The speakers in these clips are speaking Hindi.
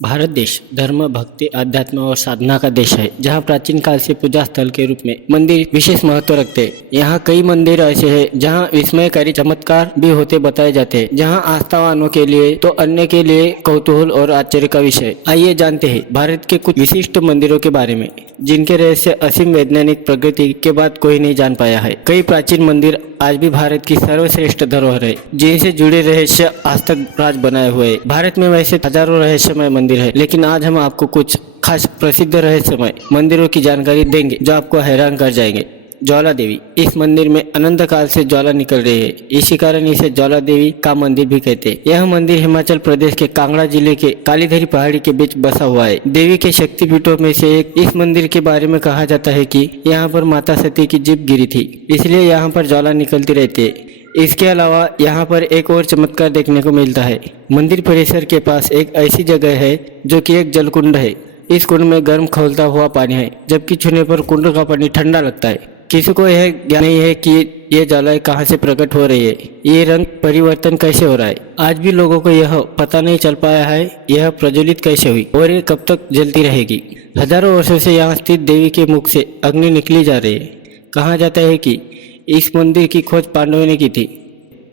भारत देश धर्म, भक्ति, अध्यात्म और साधना का देश है, जहाँ प्राचीन काल से पूजा स्थल के रूप में मंदिर विशेष महत्व रखते हैं। यहाँ कई मंदिर ऐसे हैं जहाँ विस्मयकारी चमत्कार भी होते बताए जाते हैं, जहाँ आस्थावानों के लिए तो अन्य के लिए कौतूहल और आश्चर्य का विषय। आइए जानते हैं भारत के कुछ विशिष्ट मंदिरों के बारे में, जिनके रहस्य असीम वैज्ञानिक प्रगति के बाद कोई नहीं जान पाया है। कई प्राचीन मंदिर आज भी भारत की सर्वश्रेष्ठ धरोहर है, जिनसे जुड़े रहस्य आज तक राज बनाए हुए हैं। भारत में वैसे हजारों रहस्यमय मंदिर है, लेकिन आज हम आपको कुछ खास प्रसिद्ध रहस्यमय मंदिरों की जानकारी देंगे जो आपको हैरान कर जाएंगे। ज्वाला देवी, इस मंदिर में अनंत काल से ज्वाला निकल रही है, इसी कारण इसे ज्वाला देवी का मंदिर भी कहते हैं। यह मंदिर हिमाचल प्रदेश के कांगड़ा जिले के कालीधरी पहाड़ी के बीच बसा हुआ है। देवी के शक्तिपीठों में से एक इस मंदिर के बारे में कहा जाता है कि यहाँ पर माता सती की जीभ गिरी थी, इसलिए यहाँ पर ज्वाला निकलती रहती है। इसके अलावा यहाँ पर एक और चमत्कार देखने को मिलता है। मंदिर परिसर के पास एक ऐसी जगह है जो कि एक जलकुंड है। इस कुंड में गर्म खौलता हुआ पानी है, जबकि छूने पर कुंड का पानी ठंडा लगता है। किसी को यह ज्ञान नहीं है कि ये ज्वाला कहाँ से प्रकट हो रही है, ये रंग परिवर्तन कैसे हो रहा है। आज भी लोगों को यह पता नहीं चल पाया है यह प्रज्वलित कैसे हुई और ये कब तक जलती रहेगी। हजारों वर्षों से यहाँ स्थित देवी के मुख से अग्नि निकली जा रही है। कहा जाता है कि इस मंदिर की खोज पांडवों ने की थी।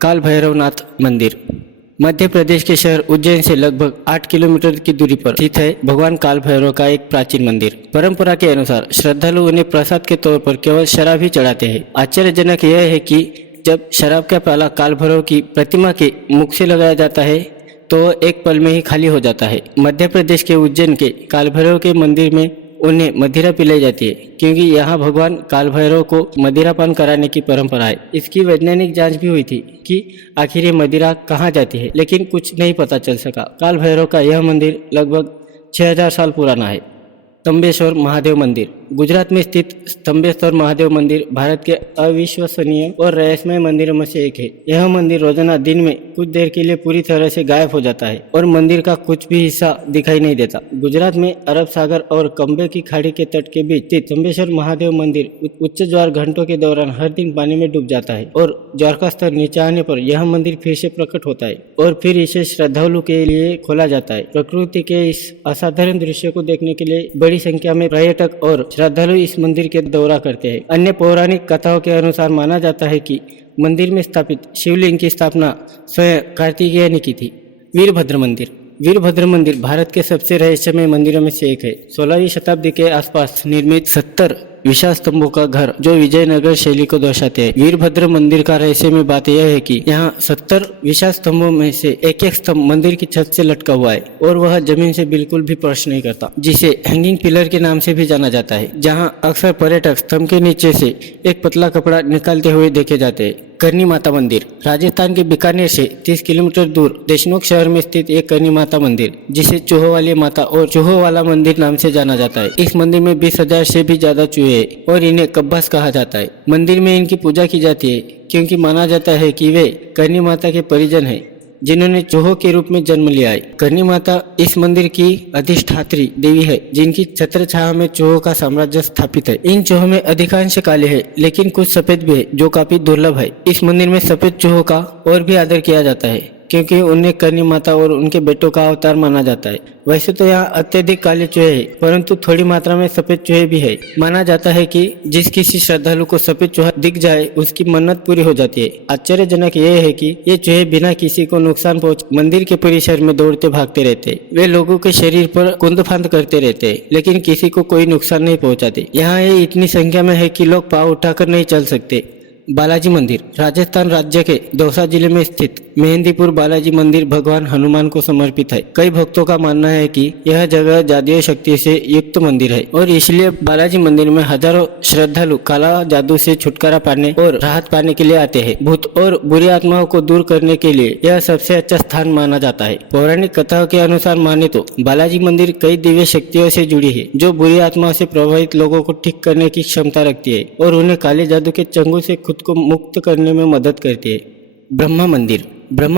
काल भैरवनाथ मंदिर मध्य प्रदेश के शहर उज्जैन से लगभग 8 किलोमीटर की दूरी पर स्थित है। भगवान काल भैरव का एक प्राचीन मंदिर। परंपरा के अनुसार श्रद्धालु उन्हें प्रसाद के तौर पर केवल शराब ही चढ़ाते हैं। आश्चर्यजनक यह है कि जब शराब का प्याला काल भैरव की प्रतिमा के मुख से लगाया जाता है तो एक पल में ही खाली हो जाता है। मध्य प्रदेश के उज्जैन के काल भैरव के मंदिर में उन्हें मदिरा पिलाई जाती है, क्योंकि यहाँ भगवान काल भैरव को मदिरापान कराने की परंपरा है। इसकी वैज्ञानिक जांच भी हुई थी कि आखिर ये मदिरा कहाँ जाती है, लेकिन कुछ नहीं पता चल सका। काल भैरव का यह मंदिर लगभग 6000 साल पुराना है। स्तंभेश्वर महादेव मंदिर गुजरात में स्थित स्तंभेश्वर महादेव मंदिर भारत के अविश्वसनीय और रहस्यमय मंदिरों में से एक है। यह मंदिर रोजाना दिन में कुछ देर के लिए पूरी तरह से गायब हो जाता है और मंदिर का कुछ भी हिस्सा दिखाई नहीं देता। गुजरात में अरब सागर और कंबे की खाड़ी के तट के बीच स्थित स्तंभेश्वर महादेव मंदिर उच्च ज्वार घंटों के दौरान हर दिन पानी में डूब जाता है और ज्वार का स्तर नीचे आने पर यह मंदिर फिर से प्रकट होता है और फिर इसे श्रद्धालु के लिए खोला जाता है। प्रकृति के इस असाधारण दृश्य को देखने के लिए बड़ी संख्या में पर्यटक और श्रद्धालु इस मंदिर के दौरा करते हैं। अन्य पौराणिक कथाओं के अनुसार माना जाता है कि मंदिर में स्थापित शिवलिंग की स्थापना स्वयं कार्तिकेय ने की थी। वीरभद्र मंदिर वीरभद्र मंदिर भारत के सबसे रहस्यमय मंदिरों में से एक है। 16वीं शताब्दी के आसपास निर्मित 70 विशाल स्तंभों का घर जो विजयनगर शैली को दर्शाते हैं। वीरभद्र मंदिर का रहस्य में बात यह है कि यहाँ 70 विशाल स्तंभों में से एक एक स्तंभ मंदिर की छत से लटका हुआ है और वह जमीन से बिल्कुल भी स्पर्श नहीं करता, जिसे हैंगिंग पिलर के नाम से भी जाना जाता है। जहाँ अक्सर पर्यटक स्तंभ के नीचे से एक पतला कपड़ा निकालते हुए देखे जाते हैं। करनी माता मंदिर राजस्थान के बीकानेर से 30 किलोमीटर दूर देशनोक शहर में स्थित एक करनी माता मंदिर, जिसे चूहों वाली माता और चूहों वाला मंदिर नाम से जाना जाता है। इस मंदिर में 20,000 से भी ज्यादा चूहे और इन्हें कब्बास कहा जाता है। मंदिर में इनकी पूजा की जाती है क्योंकि माना जाता है कि वे करनी माता के परिजन हैं जिन्होंने चूहों के रूप में जन्म लिया है। करनी माता इस मंदिर की अधिष्ठात्री देवी है, जिनकी छत्र छाया में चूहों का साम्राज्य स्थापित है। इन चूहों में अधिकांश काले हैं, लेकिन कुछ सफेद भी है जो काफी दुर्लभ है। इस मंदिर में सफेद चूहों का और भी आदर किया जाता है क्योंकि उन्हें करनी माता और उनके बेटों का अवतार माना जाता है। वैसे तो यहाँ अत्यधिक काले चूहे हैं, परंतु थोड़ी मात्रा में सफेद चूहे भी है। माना जाता है कि जिस किसी श्रद्धालु को सफेद चूहा दिख जाए उसकी मन्नत पूरी हो जाती है। आश्चर्यजनक यह है कि ये चूहे बिना किसी को नुकसान पहुंच मंदिर के परिसर में दौड़ते भागते रहते। वे लोगों के शरीर पर कुंद फांद करते रहते, लेकिन किसी को कोई नुकसान नहीं पहुँचाते। यहाँ ये इतनी संख्या में है कि लोग पाँव उठाकर नहीं चल सकते। बालाजी मंदिर राजस्थान राज्य के दौसा जिले में स्थित मेहंदीपुर बालाजी मंदिर भगवान हनुमान को समर्पित है। कई भक्तों का मानना है कि यह जगह जादुई शक्ति से युक्त मंदिर है और इसलिए बालाजी मंदिर में हजारों श्रद्धालु काला जादू से छुटकारा पाने और राहत पाने के लिए आते हैं। भूत और बुरी आत्माओं को दूर करने के लिए यह सबसे अच्छा स्थान माना जाता है। पौराणिक कथाओं के अनुसार माने तो बालाजी मंदिर कई दिव्य शक्तियों से जुड़ी है जो बुरी आत्माओं से प्रभावित लोगों को ठीक करने की क्षमता रखती है और उन्हें काले जादू के चंगुल से खुद को मुक्त करने में मदद करती है। ब्रह्मा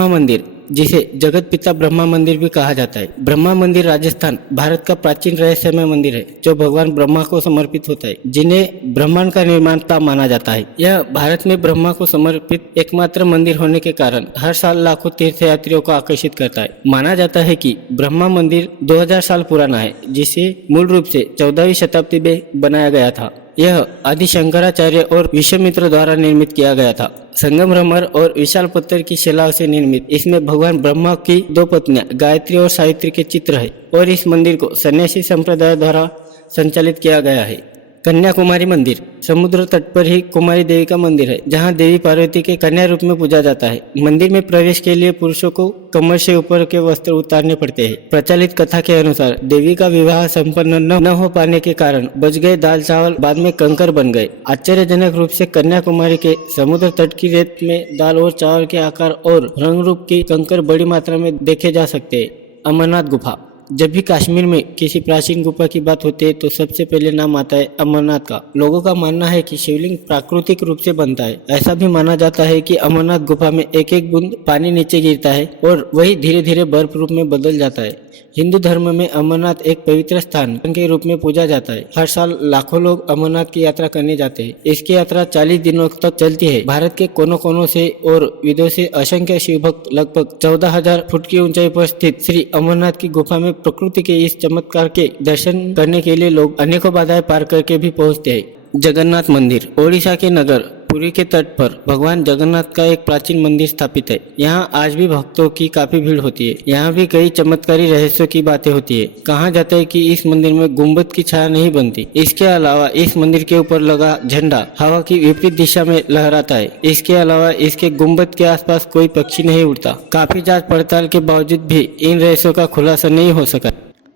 मंदिर जिसे जगत पिता ब्रह्मा मंदिर भी कहा जाता है। ब्रह्मा मंदिर राजस्थान भारत का प्राचीन रहस्यमय मंदिर है जो भगवान ब्रह्मा को समर्पित होता है, जिन्हें ब्रह्मांड का निर्माता माना जाता है। यह भारत में ब्रह्मा को समर्पित एकमात्र मंदिर होने के कारण हर साल लाखों तीर्थयात्रियों को आकर्षित करता है। माना जाता है कि ब्रह्मा मंदिर 2000 साल पुराना है, जिसे मूल रूप से 14वीं शताब्दी में बनाया गया था। यह आदि शंकराचार्य और विश्वामित्र द्वारा निर्मित किया गया था। संगमरमर और विशाल पत्थर की शिलाओं से निर्मित इसमें भगवान ब्रह्मा की 2 पत्नियां गायत्री और सावित्री के चित्र है और इस मंदिर को सन्यासी संप्रदाय द्वारा संचालित किया गया है। कन्याकुमारी मंदिर समुद्र तट पर ही कुमारी देवी का मंदिर है, जहां देवी पार्वती के कन्या रूप में पूजा जाता है। मंदिर में प्रवेश के लिए पुरुषों को कमर से ऊपर के वस्त्र उतारने पड़ते हैं। प्रचलित कथा के अनुसार देवी का विवाह संपन्न न हो पाने के कारण बच गए दाल चावल बाद में कंकर बन गए। आश्चर्यजनक रूप से कन्याकुमारी के समुद्र तट की रेत में दाल और चावल के आकार और रंग रूप की कंकर बड़ी मात्रा में देखे जा सकते हैं। अमरनाथ गुफा। जब भी कश्मीर में किसी प्राचीन गुफा की बात होती है तो सबसे पहले नाम आता है अमरनाथ का। लोगों का मानना है कि शिवलिंग प्राकृतिक रूप से बनता है। ऐसा भी माना जाता है कि अमरनाथ गुफा में एक एक बूंद पानी नीचे गिरता है और वही धीरे धीरे बर्फ रूप में बदल जाता है। हिंदू धर्म में अमरनाथ एक पवित्र स्थान के रूप में पूजा जाता है। हर साल लाखों लोग अमरनाथ की यात्रा करने जाते हैं। इसकी यात्रा 40 दिनों तक चलती है। भारत के कोनों कोनों से और विदेशों से असंख्य शिव भक्त लगभग 14,000 फुट की ऊंचाई पर स्थित श्री अमरनाथ की गुफा में प्रकृति के इस चमत्कार के दर्शन करने के लिए लोग अनेकों बाधाएं पार करके भी पहुंचते हैं। जगन्नाथ मंदिर। ओडिशा के नगर पुरी के तट पर भगवान जगन्नाथ का एक प्राचीन मंदिर स्थापित है। यहाँ आज भी भक्तों की काफी भीड़ होती है। यहाँ भी कई चमत्कारी रहस्यों की बातें होती है। कहा जाता है कि इस मंदिर में गुंबद की छाया नहीं बनती। इसके अलावा इस मंदिर के ऊपर लगा झंडा हवा की विपरीत दिशा में लहराता है। इसके अलावा इसके गुंबद के आसपास कोई पक्षी नहीं उड़ता। काफी जांच पड़ताल के बावजूद भी इन रहस्यों का खुलासा नहीं हो सका।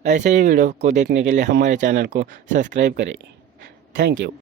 ऐसे ही वीडियो को देखने के लिए हमारे चैनल को सब्सक्राइब करें। Thank you.